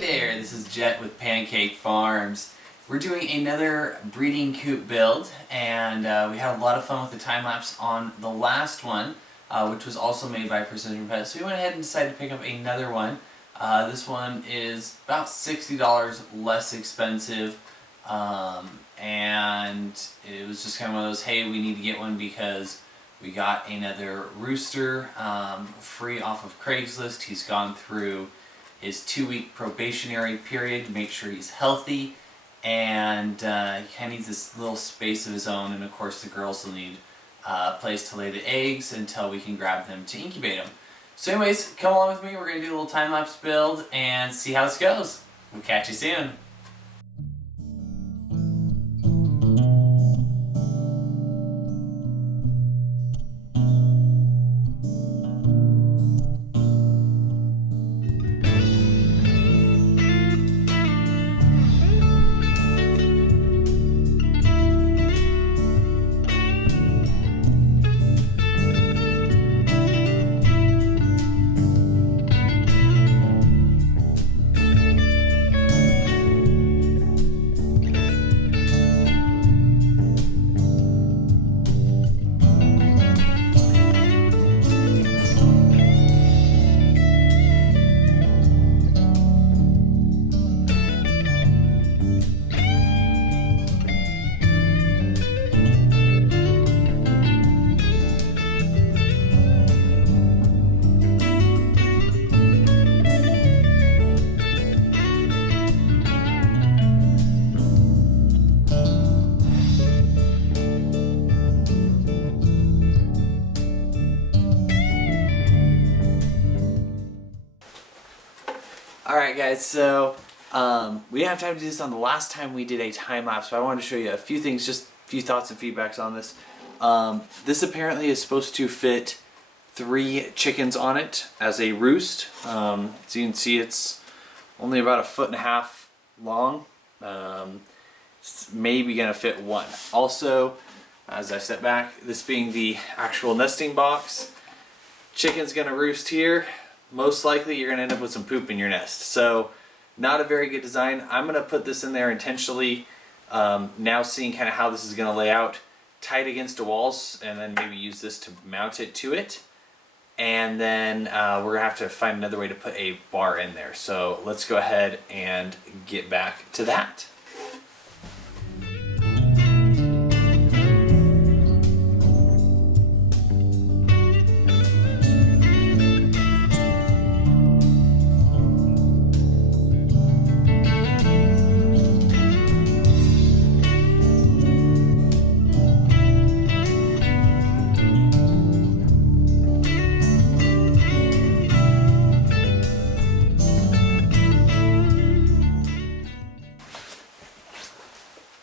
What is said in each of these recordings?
there, this is Jet with Pancake Farms. We're doing another breeding coop build, and we had a lot of fun with the time lapse on the last one, which was also made by Precision Pets. So we went ahead and decided to pick up another one. This one is about $60 less expensive, and it was just kind of one of those, hey, we need to get one because we got another rooster free off of Craigslist. He's gone through his 2-week probationary period to make sure he's healthy, and he kind of needs this little space of his own, and of course the girls will need a place to lay the eggs until we can grab them to incubate them. So anyways, come along with me, we're going to do a little time-lapse build and see how this goes. We'll catch you soon. Alright guys, so we didn't have time to do this on the last time we did a time lapse, but I wanted to show you a few things, just a few thoughts and feedbacks on this. This apparently is supposed to fit 3 chickens on it as a roost. So you can see it's only about 1.5 feet long. It's maybe going to fit 1. Also, as I step back, this being the actual nesting box, chicken's going to roost here. Most likely you're going to end up with some poop in your nest. So not a very good design. I'm going to put this in there intentionally, now seeing kind of how this is going to lay out, tight against the walls, and then maybe use this to mount it to it. And then we're going to have to find another way to put a bar in there. So let's go ahead and get back to that.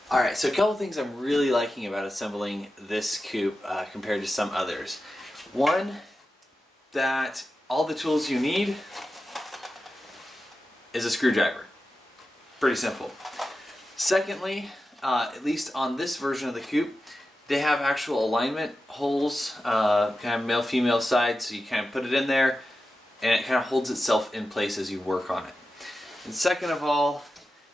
Alright, so a couple things I'm really liking about assembling this coop compared to some others. One, that all the tools you need is a screwdriver. Pretty simple. Secondly, at least on this version of the coop, they have actual alignment holes, kind of male-female side, so you kind of put it in there and it kind of holds itself in place as you work on it. And second of all,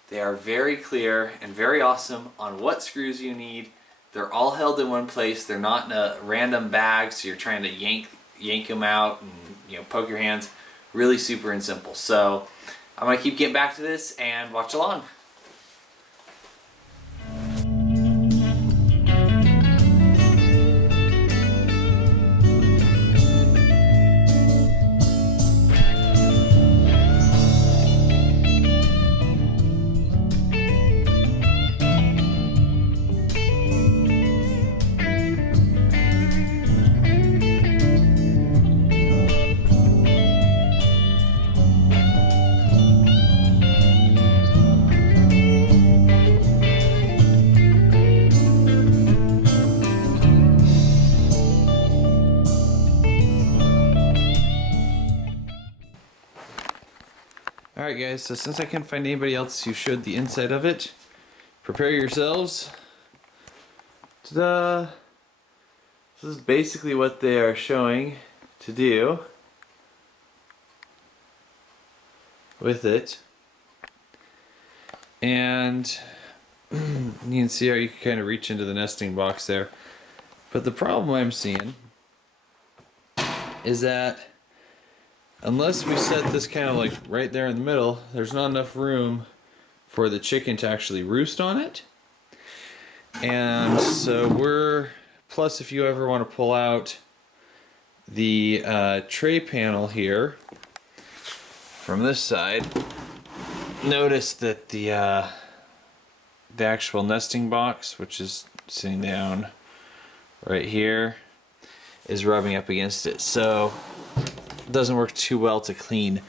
they are very clear and very awesome on what screws you need. They're all held in one place. They're not in a random bag, so you're trying to yank them out and poke your hands. Really super and simple. So I'm gonna keep getting back to this and watch along. Alright guys, so since I can't find anybody else who showed the inside of it, prepare yourselves. Ta-da! This is basically what they are showing to do with it. And you can see how you can kind of reach into the nesting box there. But the problem I'm seeing is that unless we set this kind of like right there in the middle, there's not enough room for the chicken to actually roost on it. And so plus if you ever want to pull out the tray panel here from this side, notice that the actual nesting box, which is sitting down right here, is rubbing up against it. So it doesn't work too well to clean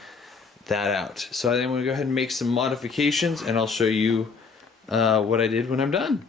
that out. So I think I'm going to go ahead and make some modifications, and I'll show you what I did when I'm done.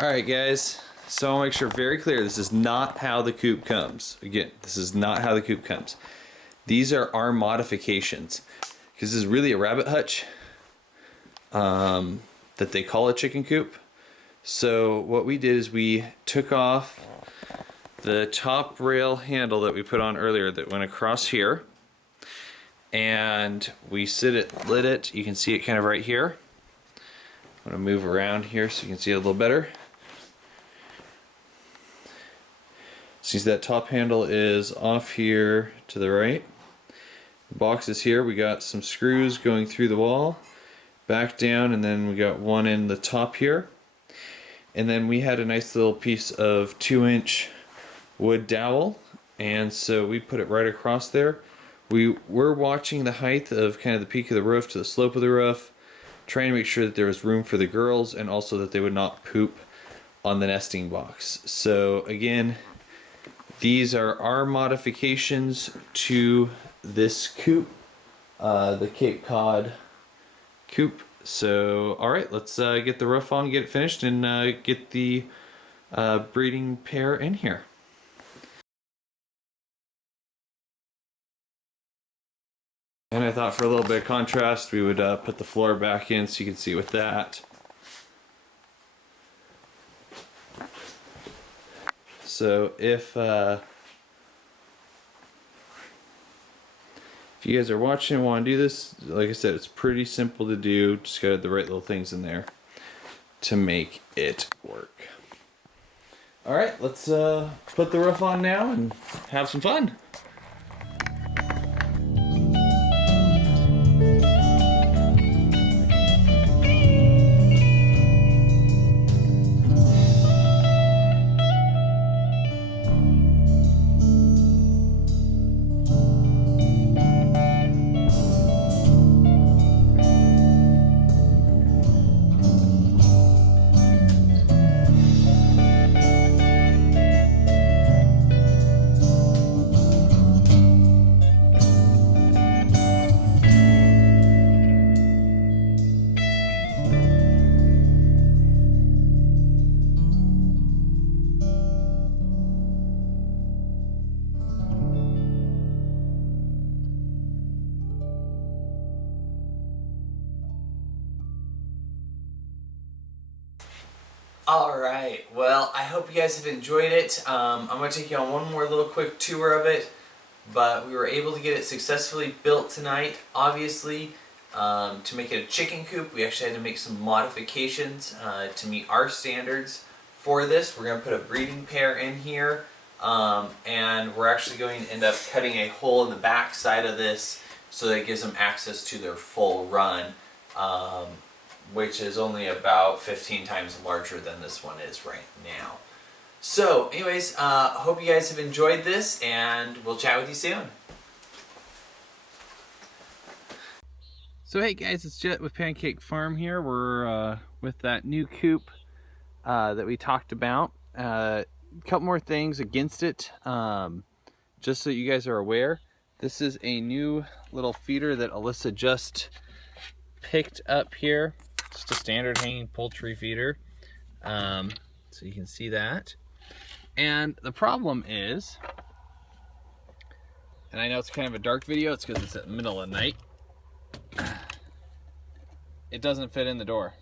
Alright guys, so I'll make sure very clear, this is not how the coop comes. Again, this is not how the coop comes. These are our modifications. Because this is really a rabbit hutch that they call a chicken coop. So what we did is we took off the top rail handle that we put on earlier that went across here. And we lit it, you can see it kind of right here. I'm going to move around here so you can see it a little better. See that top handle is off here to the right. The box is here. We got some screws going through the wall, back down, and then we got one in the top here. And then we had a nice little piece of 2-inch wood dowel, and so we put it right across there. We were watching the height of kind of the peak of the roof to the slope of the roof, trying to make sure that there was room for the girls and also that they would not poop on the nesting box. So again, these are our modifications to this coop, the Cape Cod coop. So alright, let's get the roof on, get it finished, and get the breeding pair in here. And I thought for a little bit of contrast we would put the floor back in so you can see with that. So if you guys are watching and want to do this, like I said, it's pretty simple to do. Just got the right little things in there to make it work. All right, let's put the roof on now and have some fun. Alright, well, I hope you guys have enjoyed it. I'm going to take you on one more little quick tour of it, but we were able to get it successfully built tonight. Obviously, to make it a chicken coop, we actually had to make some modifications to meet our standards for this. We're going to put a breeding pair in here, and we're actually going to end up cutting a hole in the back side of this so that it gives them access to their full run. Which is only about 15 times larger than this one is right now. So anyways, hope you guys have enjoyed this, and we'll chat with you soon. So hey guys, it's Jet with Pancake Farm here. We're with that new coop that we talked about. A couple more things against it, just so you guys are aware. This is a new little feeder that Alyssa just picked up here. Just a standard hanging poultry feeder, so you can see that. And the problem is, and I know it's kind of a dark video, it's because it's at the middle of the night, it doesn't fit in the door.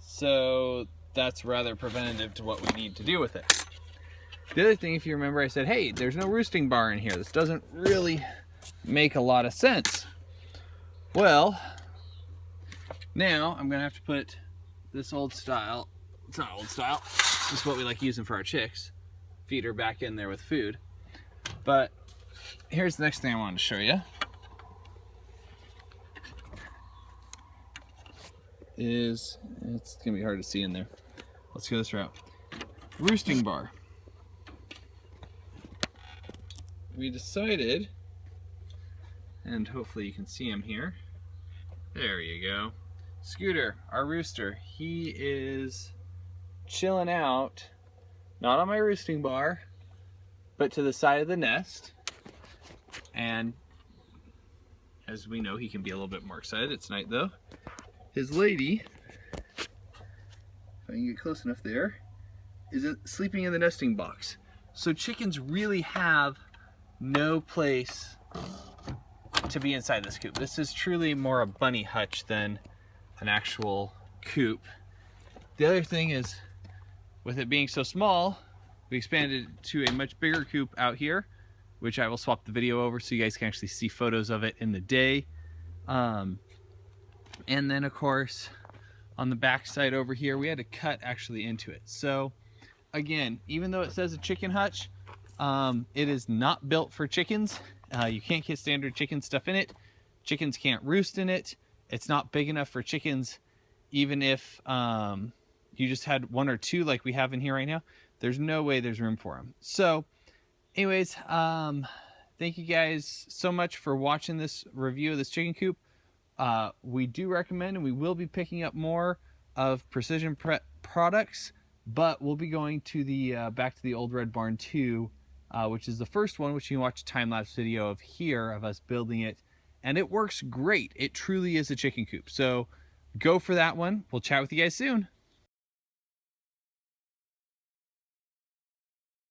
So that's rather preventative to what we need to do with it. The other thing, if you remember, I said, hey, there's no roosting bar in here. This doesn't really make a lot of sense. Well, now I'm gonna have to put this old style, it's not old style, this is what we like using for our chicks, feeder back in there with food. But here's the next thing I wanted to show you. It's gonna be hard to see in there. Let's go this route. Roosting bar. We decided, and hopefully you can see him here. There you go. Scooter, our rooster, he is chilling out, not on my roosting bar, but to the side of the nest. And as we know, he can be a little bit more excited. It's night though. His lady, if I can get close enough there, is sleeping in the nesting box. So chickens really have no place to be inside this coop. This is truly more a bunny hutch than an actual coop. The other thing is, with it being so small, we expanded to a much bigger coop out here, which I will swap the video over so you guys can actually see photos of it in the day. And then of course, on the back side over here, we had to cut actually into it. So again, even though it says a chicken hutch, it is not built for chickens. You can't get standard chicken stuff in it. Chickens can't roost in it. It's not big enough for chickens, even if you just had one or two like we have in here right now. There's no way there's room for them. So anyways, thank you guys so much for watching this review of this chicken coop. We do recommend, and we will be picking up more of Precision Prep products, but we'll be going to the back to the old Red Barn 2, which is the first one, which you can watch a time-lapse video of here of us building it. And it works great. It truly is a chicken coop. So go for that one. We'll chat with you guys soon.